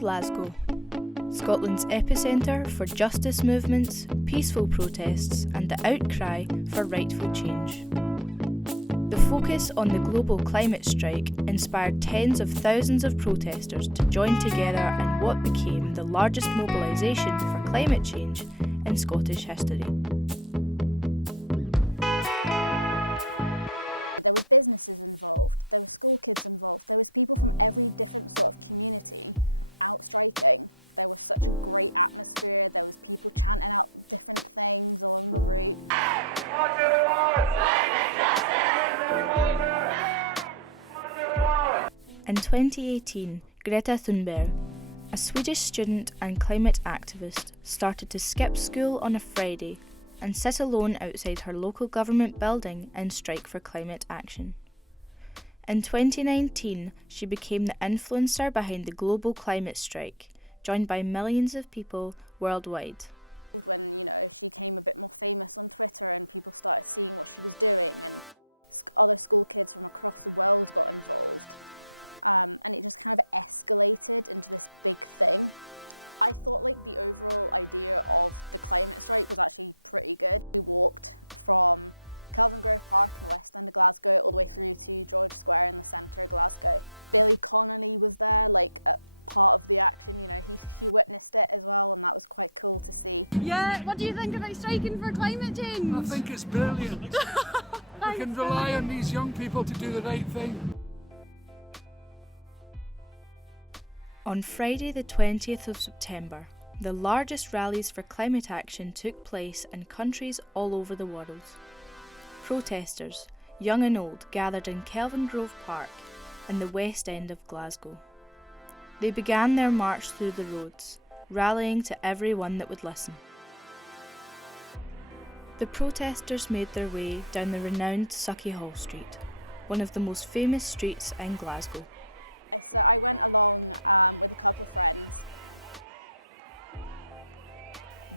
Glasgow, Scotland's epicentre for justice movements, peaceful protests and the outcry for rightful change. The focus on the global climate strike inspired tens of thousands of protesters to join together in what became the largest mobilisation for climate change in Scottish history. There was businesses involved, there were school kids involved, there was people from every different sort of community out striking. There was such a great atmosphere, there was people chanting out different things along the route. In 2018, Greta Thunberg, a Swedish student and climate activist, started to skip school on a Friday and sit alone outside her local government building and strike for climate action. In 2019, she became the influencer behind the global climate strike, joined by millions of people worldwide. When, she came a bit more famous on Twitter and people started seeing what she was doing and other school kids from across the world got involved. And it just kind of escalated into this big thing. I thought the overall idea of the climate strike was actually pretty good. We walked from Kelvin Grove Park in the west end of Glasgow all the way through to George Square in the centre of Glasgow. Billy Connolly was there, part of the action, he witnessed it as well, and that was quite cool to see. Yeah, what do you think about striking for climate change? I think it's brilliant. We can rely on these young people to do the right thing. On Friday the 20th of September, the largest rallies for climate action took place in countries all over the world. Protesters, young and old, gathered in Kelvin Grove Park in the west end of Glasgow. They began their march through the roads, rallying to everyone that would listen. The protesters made their way down the renowned Sauchiehall Street, one of the most famous streets in Glasgow. So I went along with a couple of friends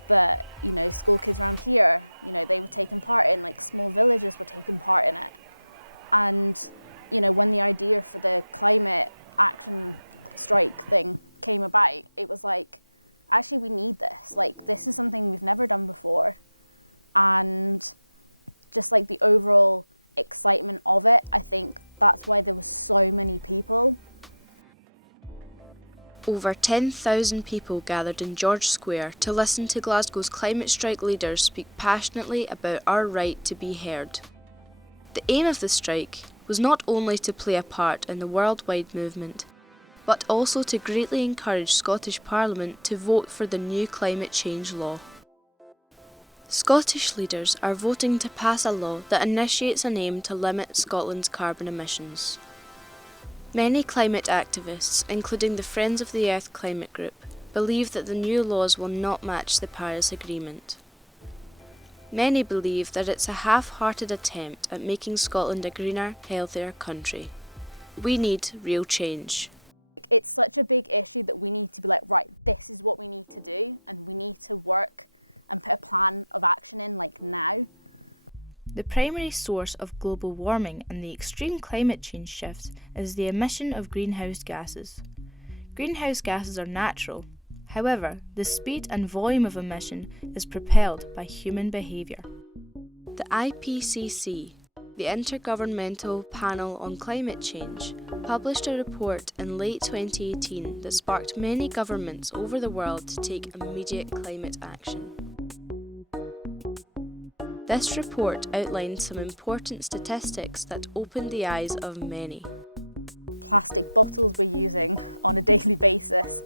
that, school kids around here, they were taking part in, small villages were taking part in it. And, when the idea for the climate action strike thing came about, it was actually we need this. This is something we've never done before. And just the overall excitement of it, I think that's why there were so many people. Over 10,000 people gathered in George Square to listen to Glasgow's climate strike leaders speak passionately about our right to be heard. The aim of the strike was not only to play a part in the worldwide movement, but also to greatly encourage Scottish Parliament to vote for the new climate change law. Scottish leaders are voting to pass a law that initiates an aim to limit Scotland's carbon emissions. Many climate activists, including the Friends of the Earth climate group, believe that the new laws will not match the Paris Agreement. Many believe that it's a half-hearted attempt at making Scotland a greener, healthier country. We need real change. It's such a big issue that we need to be right, this is what we need to do, and we need to work and put a plan of action in now. The primary source of global warming and the extreme climate change shift is the emission of greenhouse gases. Greenhouse gases are natural. However, the speed and volume of emission is propelled by human behaviour. The IPCC, the Intergovernmental Panel on Climate Change, published a report in late 2018 that sparked many governments over the world to take immediate climate action. This report outlined some important statistics that opened the eyes of many. Plastic bottles we're using on a daily basis,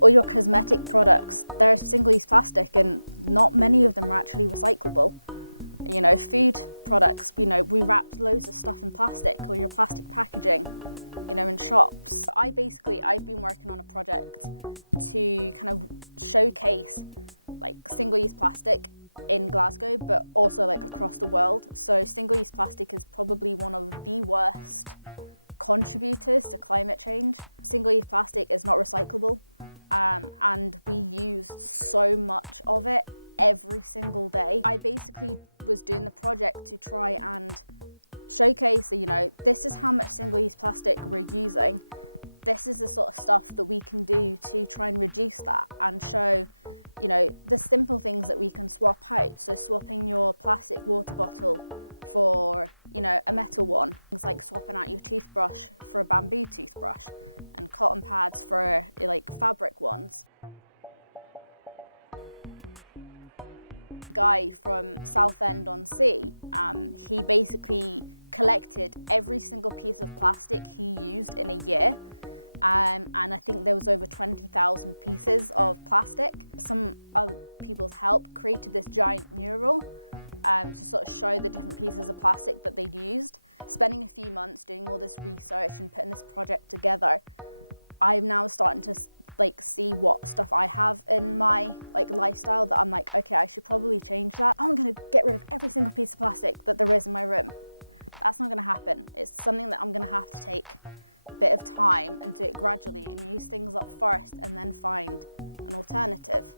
all your cosmetic products, they're single-use plastic and not many of them are actually recyclable. Food products, we wrap loads of stuff in plastic, or your plastic packaging, in shops. I've been working on a project to kind of showcase single-use plastic in Glasgow, but also across the world. So single-use plastic is probably one of the worst contributors to climate change. Single-use plastic is not recyclable, and we use so much of it every single day. I basically was doing the project to try and showcase that, this is how much single-use plastic we're using. This is the sort of stuff that we can do to try and reduce that and show, you know, the simple things that we can swap out. So swapping your plastic water bottle for, you know, a metal one. Things like swapping out your toothbrush for a bamboo toothbrush and cotton pads for like fabric ones. Guy from Southend-on-Sea, he basically collected every single piece of plastic he used in a year. And I think there was over 20,000 pieces of plastic. Some other people's help created this giant mural to sort of show the different pieces of plastic that they'd used. Spending a few months doing all this research and putting this project together, I'm now starting to like see what stuff I have in my like lifestyle that I'm like, okay, I should probably change that. I'm gonna get rid of every single piece of plastic that there is in my room. That's not gonna happen. It's something that I'm gonna have to take a bit of time and do it gradually and use things up first and then find an alternative.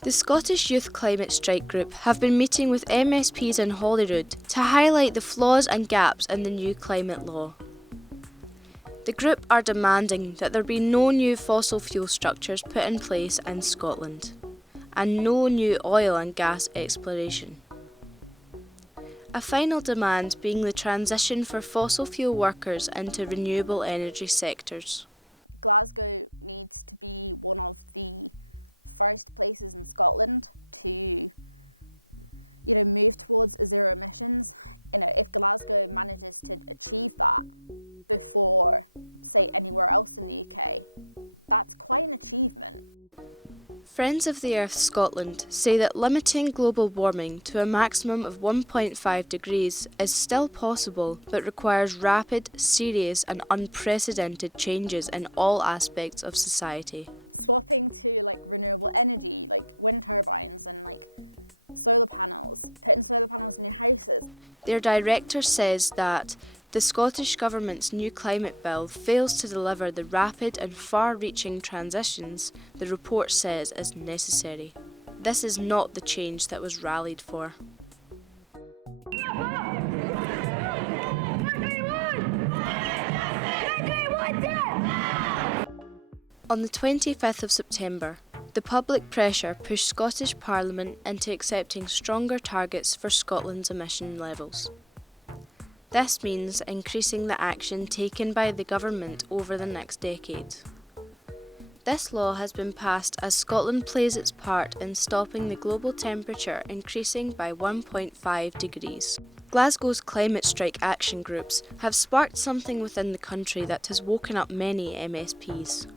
The Scottish Youth Climate Strike Group have been meeting with MSPs in Holyrood to highlight the flaws and gaps in the new climate law. The group are demanding that there be no new fossil fuel structures put in place in Scotland and no new oil and gas exploration. A final demand being the transition for fossil fuel workers into renewable energy sectors. Glasgow needs to be one of the first places in Scotland to, you know, move towards zero emissions. You know, if Glasgow manages to achieve that before, say, anywhere else in the UK, that's quite an achievement. Friends of the Earth Scotland say that limiting global warming to a maximum of 1.5 degrees is still possible, but requires rapid, serious and unprecedented changes in all aspects of society. Swapping to like renewable energy, like wind turbines and like solar panels, putting solar panels in your houses. Their director says that the Scottish Government's new climate bill fails to deliver the rapid and far-reaching transitions the report says is necessary. This is not the change that was rallied for. On the 25th of September, the public pressure pushed Scottish Parliament into accepting stronger targets for Scotland's emission levels. This means increasing the action taken by the government over the next decade. This law has been passed as Scotland plays its part in stopping the global temperature increasing by 1.5 degrees. Glasgow's climate strike action groups have sparked something within the country that has woken up many MSPs.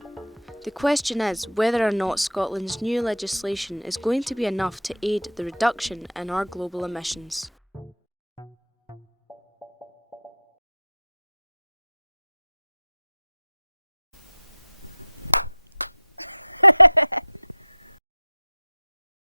The question is whether or not Scotland's new legislation is going to be enough to aid the reduction in our global emissions.